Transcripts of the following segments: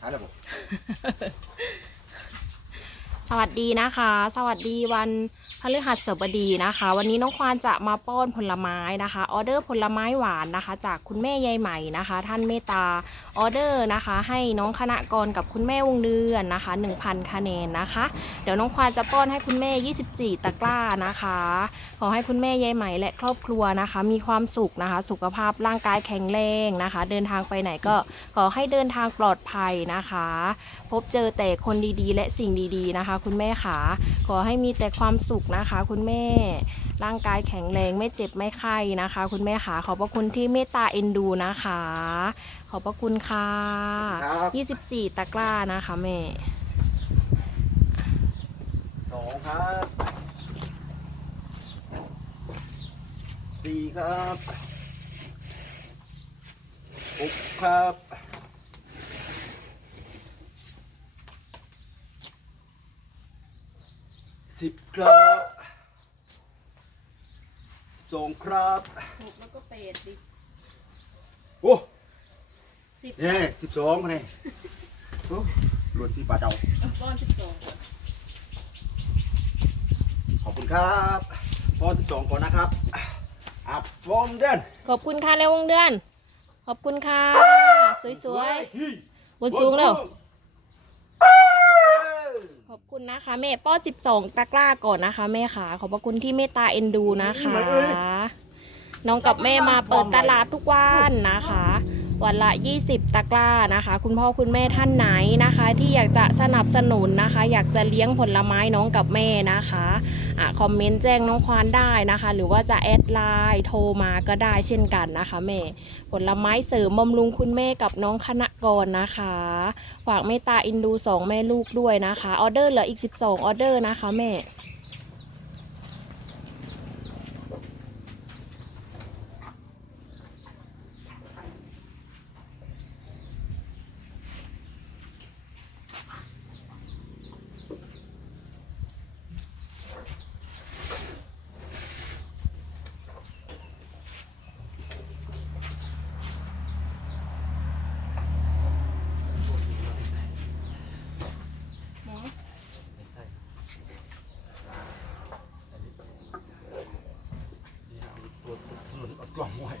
หาแล้วบอก สวัสดีนะคะ สวัสดีวันพฤหัสบดีนะคะ วันนี้น้องควานจะมาป้อนผลไม้นะคะ ออเดอร์ผลไม้หวานนะคะ จากคุณแม่ยายใหม่นะคะ ท่านเมตตาออเดอร์นะคะ ให้น้องคณะกรกับคุณแม่วงเดือนนะคะ 1,000 คะแนนนะคะ เดี๋ยวน้องควานจะป้อนให้คุณแม่ 24 ตะกร้านะคะ ขอให้คุณแม่ยายใหม่และครอบครัวนะคะ มีความสุขนะคะ สุขภาพร่างกายแข็งแรงนะคะ เดินทางไปไหนก็ขอให้เดินทางปลอดภัยนะคะ พบเจอแต่คนดีๆ และสิ่งดีๆนะคะคุณแม่ขาขอให้มีแต่ความสุขนะคะ คุณแม่ ร่างกายแข็งแรงไม่เจ็บไม่ไข้นะคะ คุณแม่ขาขอบพระคุณที่เมตตาเอ็นดูนะคะ ขอบพระคุณค่ะครับ 24 ตะกร้านะคะแม่สองครับสี่ครับหกครับ สิบครับสิบสองครับแล้วก็เป็ดดิโอ้สิบเนี่ยสิบสองนี่โอ้รวดสีปลาเจ้าป้อนสิบสองขอบคุณครับพอสิบสองก่อนนะครับอับฟอมเดนขอบคุณค่ะเร็ววงเดือน ขอบคุณค่ะ สวยๆบนสูงเร็วขอบ คุณนะคะแม่ป้อ12ตะกร้าก่อนนะคะ แม่ค่ะ ขอบพระคุณที่เมตตาเอ็นดูนะคะ น้องกับแม่มาเปิดตลาดทุกวันนะคะ วันละ 20 ตะกร้านะคะ คุณพ่อคุณแม่ท่านไหนนะคะ ที่อยากจะสนับสนุนนะคะ อยากจะเลี้ยงผลไม้น้องกับแม่นะคะ คอมเมนต์แจ้งน้องควานได้นะคะ หรือว่าจะแอดไลน์โทรมาก็ได้เช่นกันนะคะแม่ผลไม้เสริมบำรุงคุณแม่กับน้องคณะกรนะคะฝากเมตตาอินดูสองแม่ลูกด้วยนะคะออเดอร์เหลืออีก 12ออเดอร์นะคะแม่ ตัวถนนเอากล่องไว้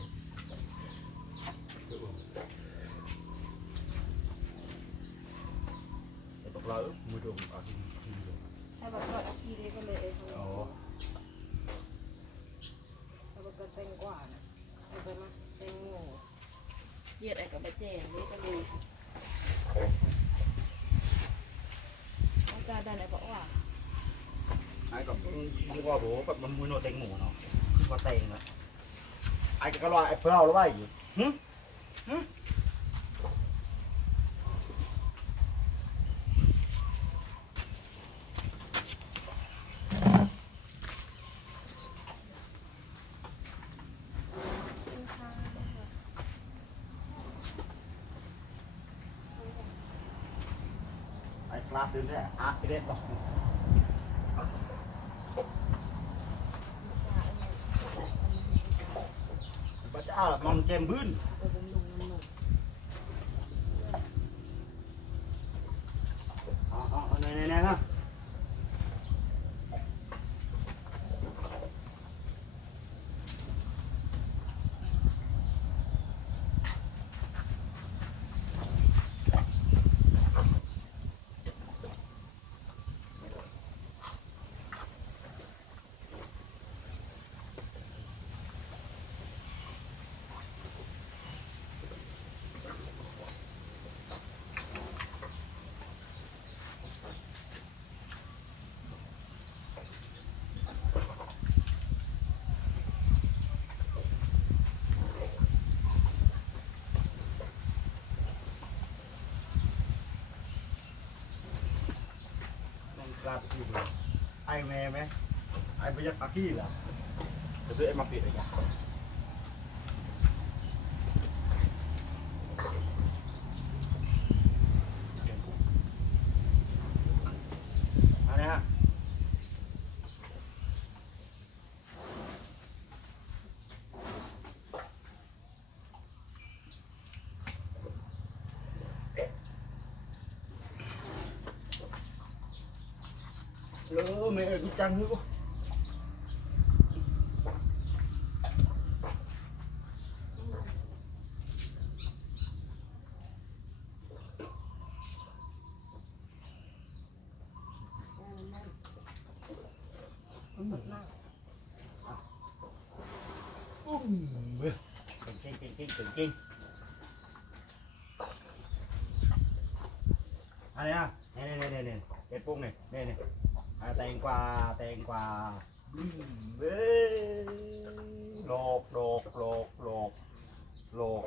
แต่ตกเรามือดมเอาที่ที่ดมให้บอกว่าทีนี้ก็เลยเองอ๋อให้บอกก็แตงกว่านะเอาไปมาแตงโมเยียดไอ้กับใบเจนนี่ก็ดูอาจารย์ได้ไหนบอกว่าไอ้กับมึงว่าโหแบบมันมือโนแตงหมูเนาะคือว่าแตงนะไอ้ก็รอไอ้เปล่าแล้วว่าอยู่หึหึ ไอ้ปลาตื่นได้อาไป เด็ดหรอกบ้าจ้ามันเจมบื้น มันปลาไปที่เลยไอ้แม่ไหมไอ้ไปยักษ์ปากขี้เหรอจะซื้อไอ้มาปิดอะไรกันอะไรฮะ เออแม่กูจังฮึกูอุ้มเว้ยเก่งเก่งเก่งเก่งเก่งอันนี้อะนี่นี่นี่นี่เด็ดปุ้งนี่นี่นี่อะแตงกวาแตงกวาอืมเว้ยโลกโลกโลกโลกโลก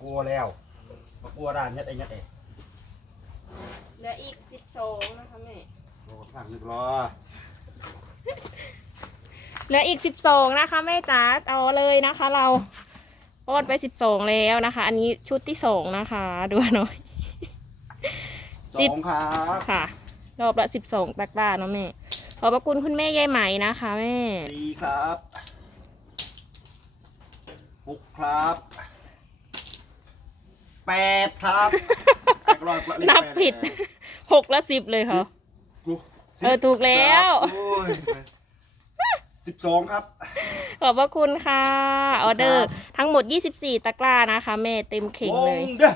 กลัวแล้วมากลัวด้านยัดไอ้ยัดไอ้เหลืออีกสิบสองนะคะแม่โลกข้างหนึ่งร้อ เหลืออีกสิบสองนะคะแม่จ๋าเอาเลยนะคะ เราป้อนไปสิบสองแล้วนะคะ อันนี้ชุดที่สองนะคะ ดูหน่อยสสิบองครับค่ะ รอบละสิบสองตะกร้าเนาะแม่ขอบพระคุณคุณแม่ยายไหมนะคะแม่สี่ครับหกครับแปดครับไอ้กรอยเลขนับแปผิดหกละสิบเลยค่ะกูเออถูกแล้วครับโอ้ย สิบสองครับ ขอบพระคุณค่ะ ออเดอร์ ทั้งหมด 24 ตะกร้านะคะ แม่เต็มเข่งเลยวงเด้อ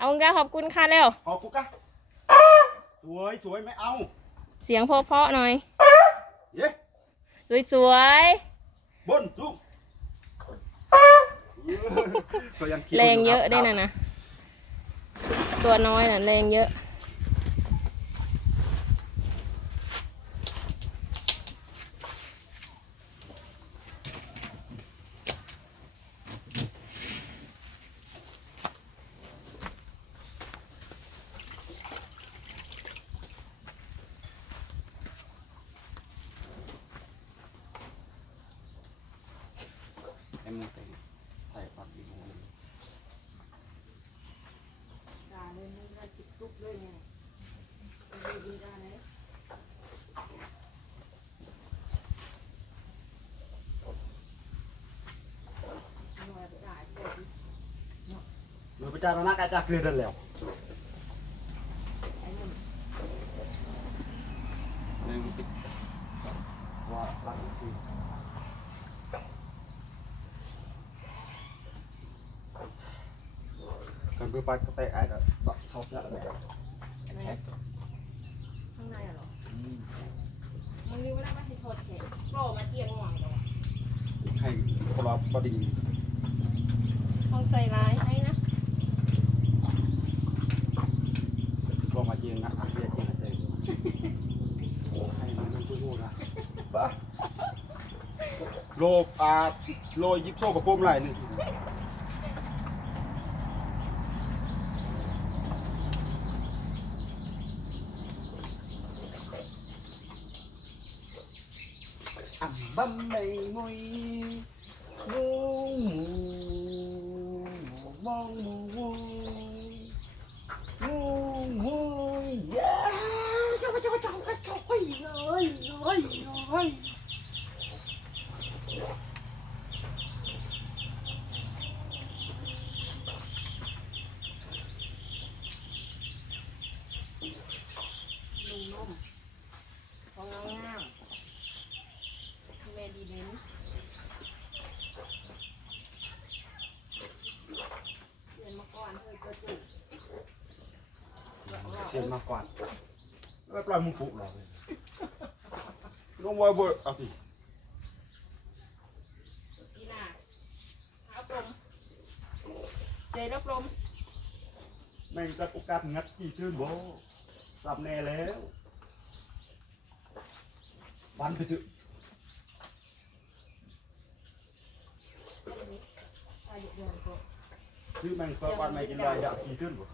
เอางาขอบคุณค่ะเร็ว ขอกูกะสวยสวยไม่เอา เสียงเพราะๆหน่อย เย้สวยบนสูงก็ยังขียวๆแรงเยอะคบได้วยนะนะ ตัวน้อยน่ะแรงเยอะ มึงใส่ใส่ปักอีกหัวหนึ่งหรือไปจารณะกาจากเรือดินแล้วหนึ่งสิบว่ารักจริง กันเพื่อไปก็เตะไอ้ก็ตัดชอบแล้วแบบข้างในเหรอมึงรู้นะว่าให้โทษแขกโปรมาเทียงหวังเหรอให้คนเราบดิ่งเขาใส่ร้ายให้นะก็มาเจียงนะอะเรียกเจียงเตะให้มันมันพูดๆนะบ้าโลบอ่าโลยิบโซ่กับปุ้มไรหนึ่ง อัมบัมไม่งุยงูงูมองงูงูงูงูเย้จ้าจ้าจ้าจ้าจ้าเลยเลยเลย ลุงนุ่มของงามงามเมดีเน้นเรียนมาก่อนเฮ้ยกระจุก เชียนมากกว่าแล้วปล่อยมึงผูกเหรอลงไว้บ่เอาสิอีน่าหาปลมเจรับลมแม่งจะโอกาสงัดกี่ขึ้นบ่สับแน่แล้ววันไปเถอะอายุเดือนก็ ซื้อแม่งเปิดวันไม่กินเลยอยากกี่ขึ้นบ่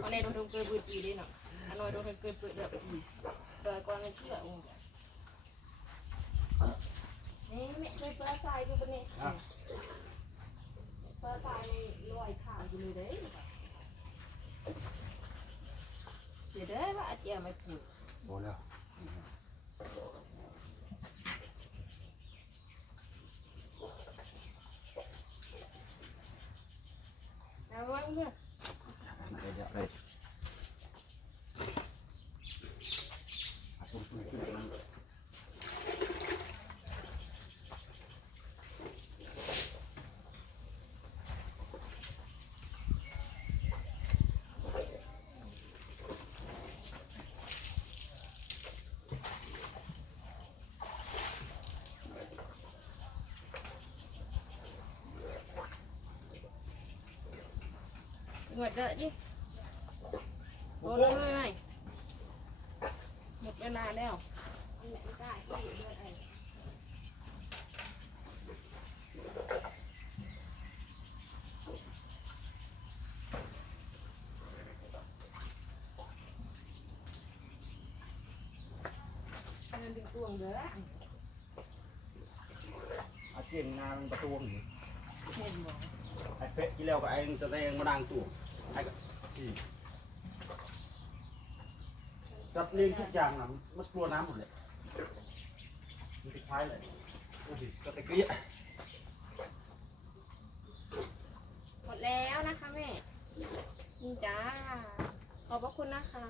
เอาในโดนเกิดปืนจีได้เนาะอันน้อยโดนเกิดปืนแบบอีเปิดก่อนในเชื่อองค์นี่แม่เคยเปิดสายดูปะเนี่ยเปิดสายในลอยขาอยู่เลยเด้เดี๋ยวเด้อว่าอาเจียไม่พูดบ่แล้วหมดเลยดิโดปุ๊นกเลยไหมหมดเวลาแล้ว I'm gonna. อาเจียนงานประตูหนิไอ้เป๊ะที่แล้วก็ไอ้จะแด งมาดังตัวไอ้ก็ที่จับเลี้ยงทุกอย่างนะมันกลัวน้ำหมดเลยมันติดท้ายเลยโอ้โหก็ตะกี้หมดแล้วนะคะแม่ นี่จ้า ขอบพระคุณนะคะ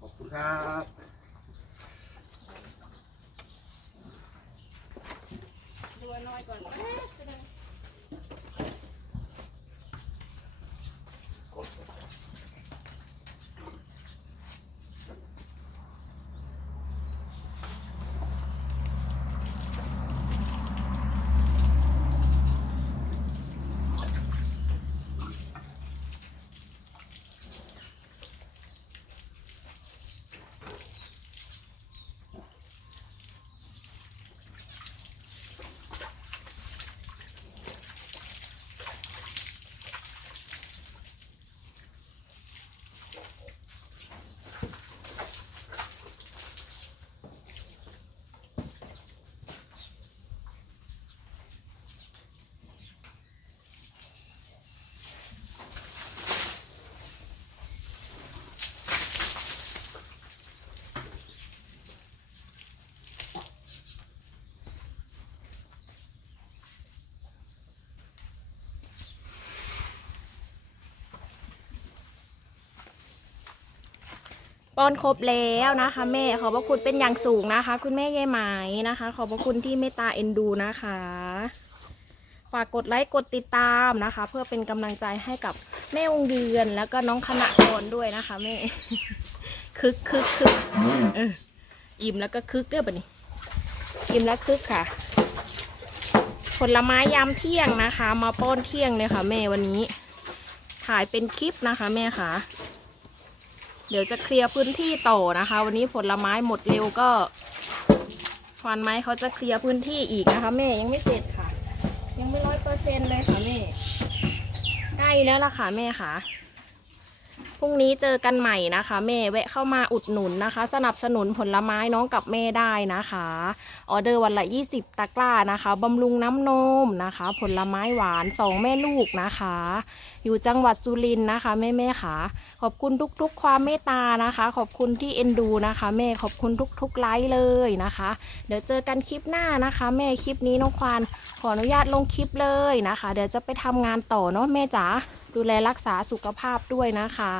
ขอบคุณครับดูน้อยก่อนแป้อนครบแล้วนะคะ แม่ขอบพระคุณเป็นอย่างสูงนะคะ คุณแม่ยายไหมนะคะ ขอบพระคุณที่เมตตาเอ็นดูนะคะฝากกดไลค์กดติดตามนะคะ เพื่อเป็นกำลังใจให้กับแม่องเดือนแล้วก็น้องคณะกรด้วยนะคะแม่คึกคึกคึกเอออิ่มแล้วก็คึกเด้อบัดนี้อิ่มแล้วคึกค่ะ ผลไม้ยามเที่ยงนะคะ มาป้อนเที่ยงเลยค่ะ แม่วันนี้ถ่ายเป็นคลิปนะคะ แม่ค่ะ เดี๋ยวจะเคลียร์พื้นที่ต่อนะคะ วันนี้ผลไม้หมดเร็วก็ควันไม้เขาจะเคลียร์พื้นที่อีกนะคะ แม่ยังไม่เสร็จค่ะ ยังไม่ร้อยเปอร์เซ็นเลยค่ะแม่ใกล้แล้วล่ะค่ะแม่ค่ะ พรุ่งนี้เจอกันใหม่นะคะ แม่แวะเข้ามาอุดหนุนนะคะ สนับสนุนผลไม้น้องกับแม่ได้นะคะออเดอร์วันละ 20 ตะกร้านะคะบำรุงน้ำนมนะคะ ผลไม้หวานสองแม่ลูกนะคะ อยู่จังหวัดสุรินทร์นะคะแม่แม่ๆค่ะ ขอบคุณทุกๆ ความเมตตานะคะ ขอบคุณที่เอ็นดูนะคะ แม่ขอบคุณทุกๆไลค์เลยนะคะ เดี๋ยวเจอกันคลิปหน้านะคะ แม่คลิปนี้น้องควาน ออนุญาตลงคลิปเลยนะคะ เดี๋ยวจะไปทำงานต่อเนาะแม่จ๋าดูแลรักษาสุขภาพด้วยนะคะ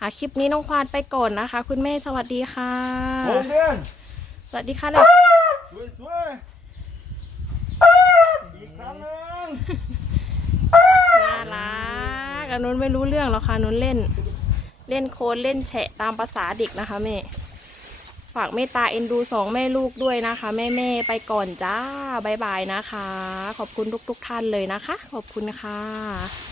อะคลิปนี้น้องควานไปก่อนนะคะ คุณแม่สวัสดีค่ะโอ้เดือนสวัสดีค่ะเลยสวยสวยอีกครั้งหนึงน่ารักอันนู้นไม่รู้เรื่องหรอกค่ะนู้นเล่น เล่นโคลนเล่นแฉะตามภาษาเด็กนะคะแม่ ฝากเมตตาเอ็นดูสองแม่ลูกด้วยนะคะ แม่แม่ๆไปก่อนจ้าบายบายนะคะ ขอบคุณทุกๆท่านเลยนะคะ ขอบคุณค่ะ